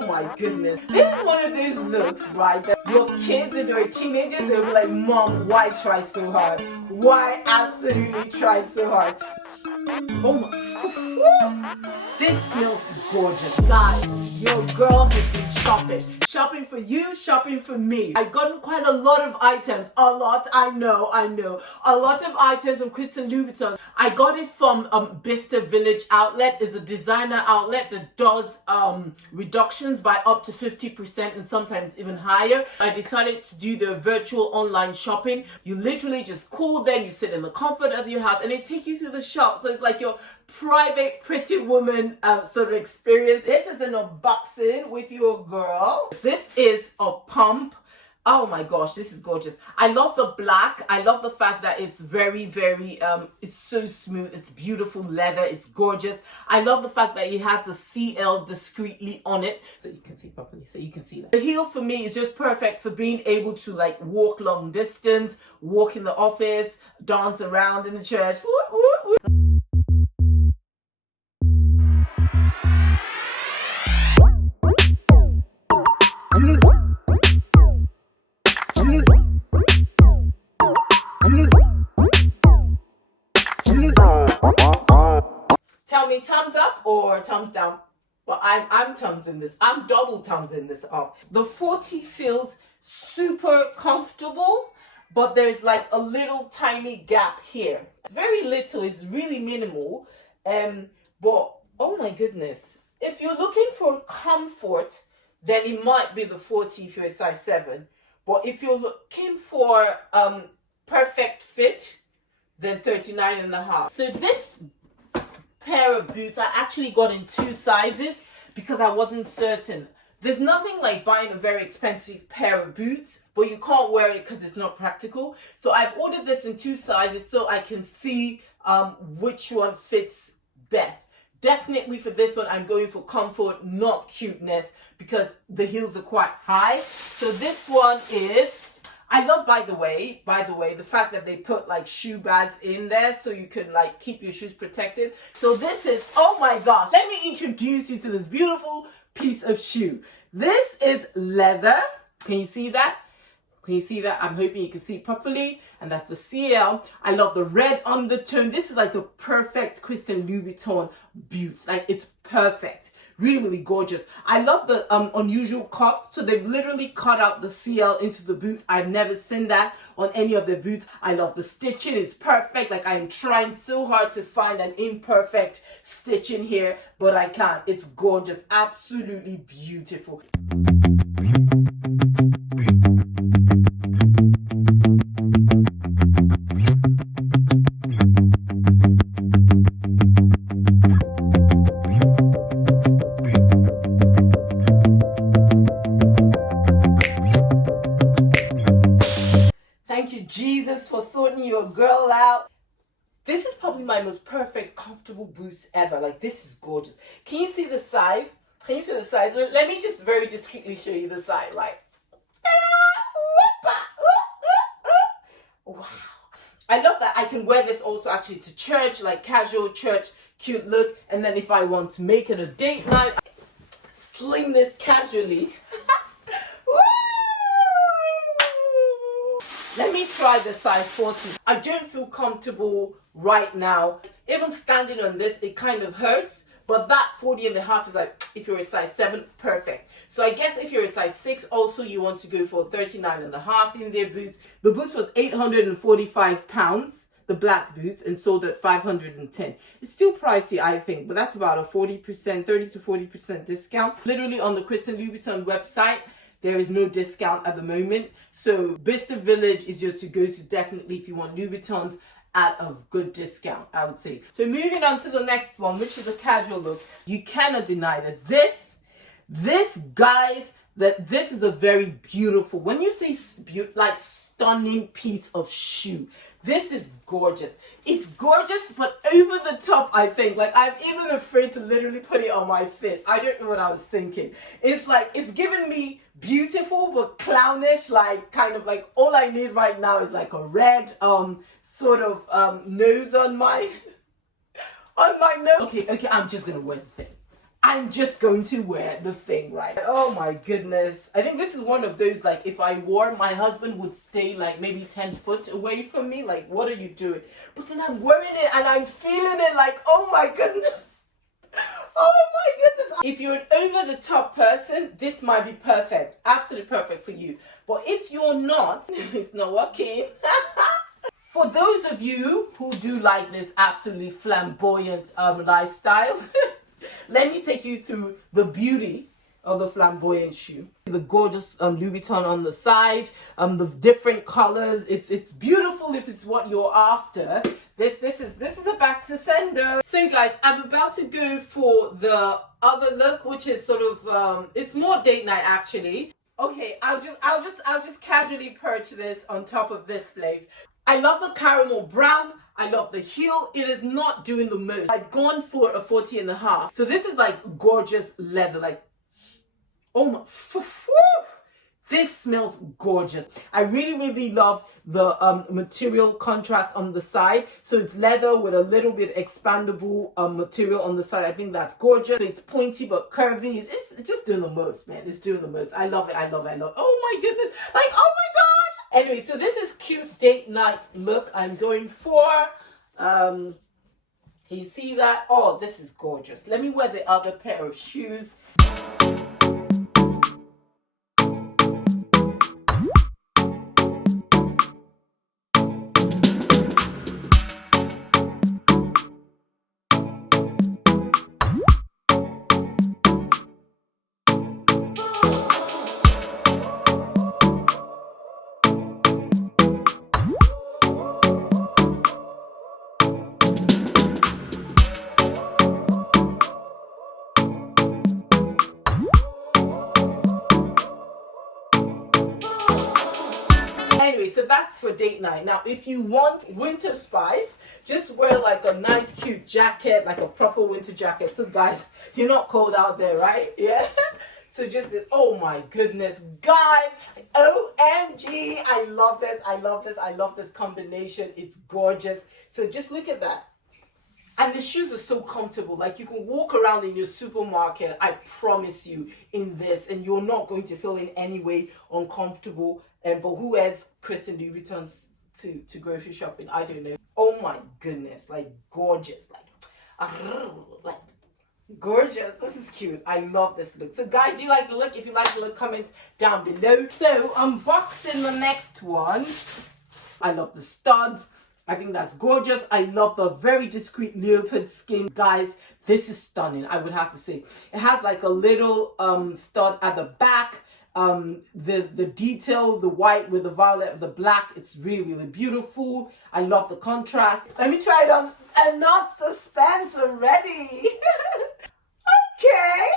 Oh my goodness. This is one of those looks, right? That your kids, if they're teenagers, they'll be like, Mom, why try so hard? Why absolutely try so hard? Oh my. This smells gorgeous. Guys, your girl has been shopping. Shopping for you, shopping for me. I got quite a lot of items. A lot, I know. A lot of items from Christian Louboutin. I got it from Bicester Village outlet. It's a designer outlet that does reductions by up to 50% and sometimes even higher. I decided to do the virtual online shopping. You literally just call them, you sit in the comfort of your house and they take you through the shop. So it's like your private pretty woman sort of experience. This is an unboxing with your girl. This is a pump. Oh my gosh, this is gorgeous. I love the black. I love the fact that it's very, it's so smooth. It's beautiful leather. It's gorgeous. I love the fact that it has the CL discreetly on it. So you can see properly, so you can see that. The heel for me is just perfect for being able to like walk long distance, walk in the office, dance around in the church. Tell me thumbs up or thumbs down. Well, I'm thumbs in this. I'm double thumbs in this up. The 40 feels super comfortable, but there's like a little tiny gap here. Very little, it's really minimal. But oh my goodness. If you're looking for comfort, then it might be the 40 if you're a size 7. But if you're looking for perfect fit, then 39.5. So this pair of boots I actually got in 2 sizes because I wasn't certain. There's nothing like buying a very expensive pair of boots, but you can't wear it because it's not practical. So I've ordered this in 2 sizes so I can see which one fits best. Definitely for this one, I'm going for comfort, not cuteness, because the heels are quite high. So this one is, I love, by the way, the fact that they put like shoe bags in there so you can like keep your shoes protected. So this is, oh my gosh, let me introduce you to this beautiful piece of shoe. This is leather. Can you see that? Can you see that? I'm hoping you can see properly. And that's the CL. I love the red undertone. This is like the perfect Christian Louboutin boots. Like it's perfect. Really, really gorgeous. I love the unusual cut. So they've literally cut out the CL into the boot. I've never seen that on any of their boots. I love the stitching. It's perfect. Like I'm trying so hard to find an imperfect stitching here, but I can't. It's gorgeous. Absolutely beautiful. Thank you, Jesus, for sorting your girl out. This is probably my most perfect, comfortable boots ever. Like, this is gorgeous. Can you see the side? Can you see the side? Let me just very discreetly show you the side, right? Wow. I love that I can wear this also actually to church, like casual church, cute look. And then if I want to make it a date night, I sling this casually. Let me try the size 40. I don't feel comfortable right now. Even standing on this, it kind of hurts. But that 40.5 is like, if you're a size 7, perfect. So I guess if you're a size 6, also you want to go for 39.5 in their boots. The boots was £845, the black boots, and sold at 510. It's still pricey, I think, but that's about a 40%, 30 to 40% discount. Literally on the Christian Louboutin website, there is no discount at the moment. So Bicester Village is your to go to definitely if you want Louboutins at a good discount, I would say. So moving on to the next one, which is a casual look. You cannot deny that this guys, that this is a very beautiful, when you say like stunning piece of shoe, this is gorgeous. It's gorgeous, but over the top, I think. Like, I'm even afraid to literally put it on my feet. I don't know what I was thinking. It's like, it's giving me beautiful but clownish, like kind of like all I need right now is like a red sort of nose on my nose. Okay, I'm just gonna wear the thing. I'm just going to wear the thing, right? Oh my goodness. I think this is one of those, like, if I wore, my husband would stay like maybe 10 foot away from me. Like, what are you doing? But then I'm wearing it and I'm feeling it like, oh my goodness. Oh my goodness. If you're an over the top person, this might be perfect. Absolutely perfect for you. But if you're not, it's not working. For those of you who do like this absolutely flamboyant lifestyle, let me take you through the beauty of the flamboyant shoe. The gorgeous Louis Vuitton on the side, the different colors. It's beautiful if it's what you're after. This is a back to sender. So guys, I'm about to go for the other look, which is sort of it's more date night actually. Okay, I'll just casually perch this on top of this place. I love the caramel brown. I love the heel. It is not doing the most. I've gone for a 40.5. So this is like gorgeous leather. Like, oh my, this smells gorgeous. I really love the material contrast on the side. So it's leather with a little bit expandable material on the side. I think that's gorgeous. So it's pointy but curvy. It's just doing the most, man. It's doing the most. I love it. I love it. I love it. Oh my goodness. Like, oh my God. Anyway, so this is cute date night look I'm going for. Can you see that? Oh, this is gorgeous. Let me wear the other pair of shoes. Anyway, so that's for date night. Now, if you want winter spice, just wear like a nice cute jacket, like a proper winter jacket. So guys, you're not cold out there, right? Yeah. So just this, oh my goodness, guys, OMG, I love this, I love this, I love this combination. It's gorgeous. So just look at that. And the shoes are so comfortable. Like, you can walk around in your supermarket, I promise you, in this, and you're not going to feel in any way uncomfortable. But who wears Christian Louboutins to grocery shopping? I don't know. Oh my goodness, like gorgeous, like gorgeous. This is cute. I love this look. So guys, do you like the look? If you like the look, comment down below. So unboxing the next one. I love the studs. I think that's gorgeous. I love the very discreet leopard skin. Guys, this is stunning, I would have to say. It has like a little stud at the back. The detail, the white with the violet, the black, it's really beautiful. I love the contrast. Let me try it on. Enough suspense already. Okay.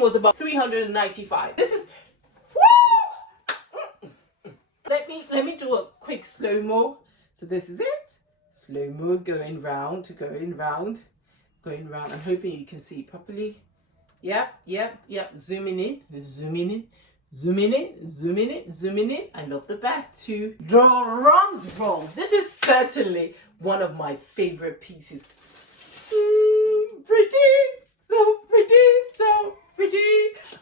Was about 395. This is woo! Let me do a quick slow-mo. So this is it. Slow-mo, going round. I'm hoping you can see properly. Yep. Zooming in. I love the back too. Drums roll. This is certainly one of my favorite pieces. Pretty.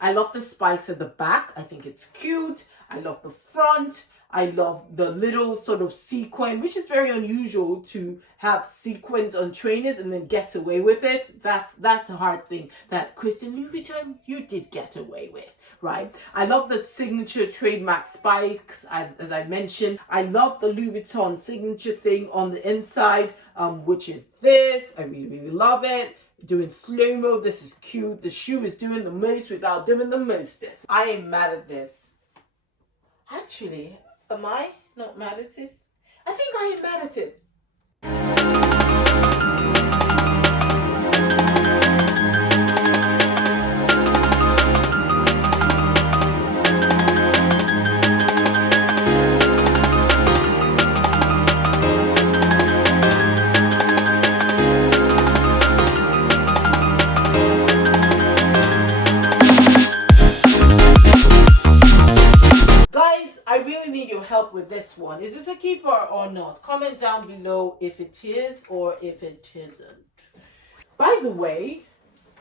I love the spice at the back. I think it's cute. I love the front. I love the little sort of sequin, which is very unusual to have sequins on trainers and then get away with it. That's a hard thing that Christian Louboutin, you did get away with, right? I love the signature trademark spikes, as I mentioned. I love the Louboutin signature thing on the inside, which is this. I really love it. Doing slow-mo, this is cute. The shoe is doing the most without doing the mostest. I ain't mad at this. Actually, am I not mad at this? I think I am mad at it. really need your help with this one. Is this a keeper or not? Comment down below if it is or if it isn't. By the way,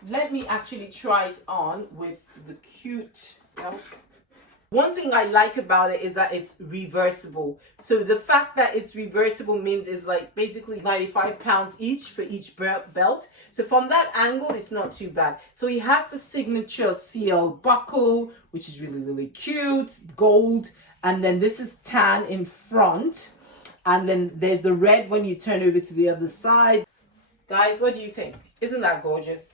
let me actually try it on with the cute elf. One thing I like about it is that it's reversible. So the fact that it's reversible means it's like basically 95 pounds each for each belt. So from that angle, it's not too bad. So he has the signature CL buckle, which is really, really cute, gold. And then this is tan in front. And then there's the red when you turn over to the other side. Guys, what do you think? Isn't that gorgeous?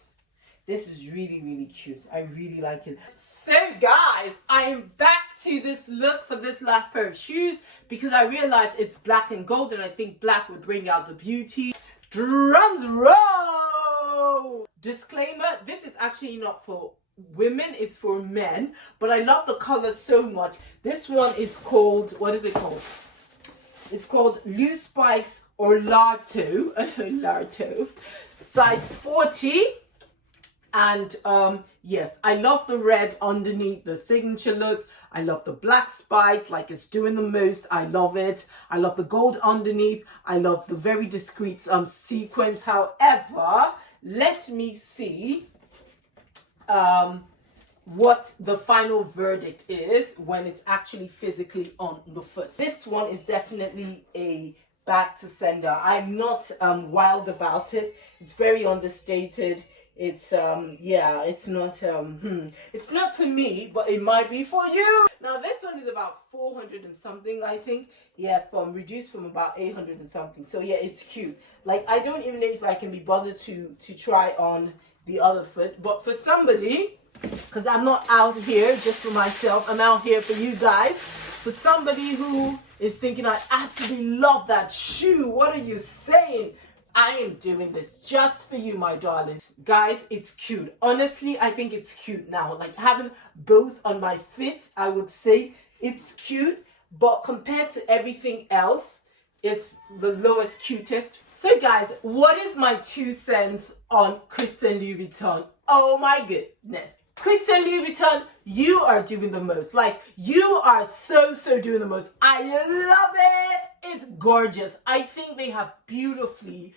This is really, really cute. I really like it. So guys, I am back to this look for this last pair of shoes because I realized it's black and gold and I think black would bring out the beauty. Drums roll! Disclaimer, this is actually not for women, it's for men, but I love the color so much. This one is called, what is it called? It's called Loose Spikes or Larto, Larto, size 40. And yes, I love the red underneath the signature look. I love the black spikes, like it's doing the most. I love it. I love the gold underneath. I love the very discreet sequence. However, let me see what the final verdict is when it's actually physically on the foot. This one is definitely a back to sender. I'm not wild about it. It's very understated. It's yeah, it's not for me, but it might be for you. Now this one is about 400 and something, I think. Yeah, reduced from about 800 and something. So yeah, it's cute. Like I don't even know if I can be bothered to try on the other foot, but for somebody, because I'm not out here just for myself, I'm out here for you guys. For somebody who is thinking, I absolutely love that shoe, what are you saying? I am doing this just for you, my darling. Guys, it's cute. Honestly, I think it's cute now. Like having both on my feet, I would say it's cute. But compared to everything else, it's the lowest, cutest. So guys, what is my 2 cents on Christian Louboutin? Oh my goodness. Christian Louboutin, you are doing the most. Like, you are so doing the most. I love it. It's gorgeous. I think they have beautifully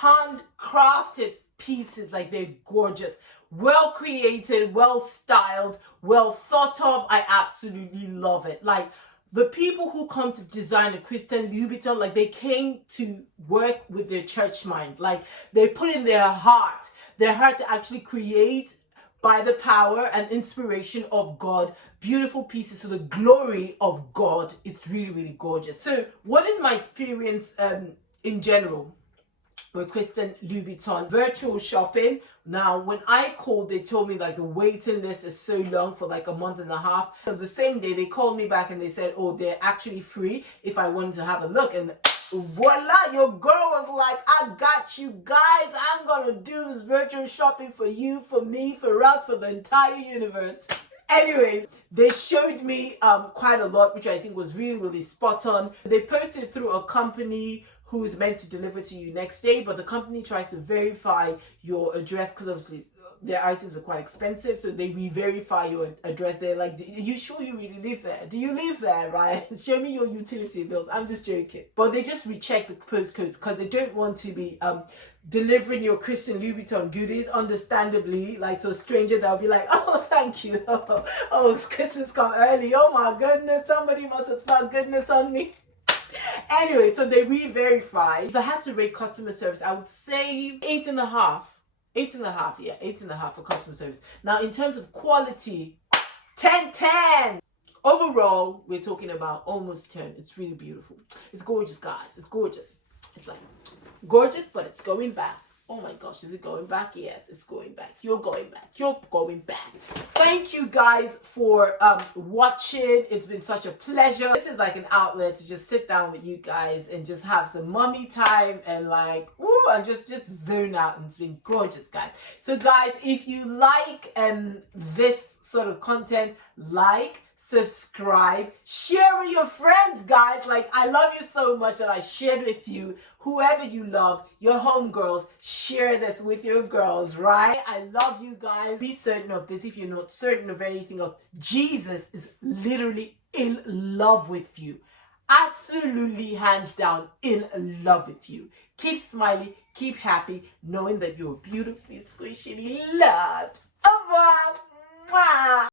handcrafted pieces. Like, they're gorgeous. Well created, well styled, well thought of. I absolutely love it. Like, the people who come to design a Christian Louboutin, like, they came to work with their church mind. Like, they put in their heart to actually create, by the power and inspiration of God, beautiful pieces to the glory of God. It's really, really gorgeous. So what is my experience in general with Christian Louboutin? Virtual shopping. Now, when I called, they told me like the waiting list is so long for like a month and a half. So the same day, they called me back and they said, oh, they're actually free if I wanted to have a look. And voila, your girl was like, I got you guys. I'm gonna do this virtual shopping for you, for me, for us, for the entire universe. Anyways, they showed me quite a lot, which I think was really, really spot on. They posted through a company who is meant to deliver to you next day, but the company tries to verify your address because obviously their items are quite expensive, so they re-verify your address. They're like, are you sure you really live there? Do you live there, right? Show me your utility bills. I'm just joking. But they just recheck the postcodes because they don't want to be delivering your Christian Louboutin goodies, understandably, like to a stranger. They'll be like, oh, thank you. Oh, it's Christmas come early. Oh my goodness, somebody must have thought goodness on me. Anyway, so they re-verify. If I had to rate customer service, I would say 8.5. 8.5, yeah, 8.5 for customer service. Now, in terms of quality, 10. Overall, we're talking about almost 10. It's really beautiful. It's gorgeous, guys. It's gorgeous. It's like gorgeous, but it's going back. Oh my gosh, is it going back? Yes, it's going back. You're going back. You're going back. Thank you guys for watching. It's been such a pleasure. This is like an outlet to just sit down with you guys and just have some mommy time and like, woo, and just zone out. And it's been gorgeous, guys. So guys, if you like this sort of content, like, subscribe, share with your friends, guys. Like, I love you so much that I shared with you. Whoever you love, your homegirls, share this with your girls, right? I love you guys. Be certain of this if you're not certain of anything else. Jesus is literally in love with you. Absolutely, hands down, in love with you. Keep smiling, keep happy, knowing that you're beautifully, squishily loved. Mwah!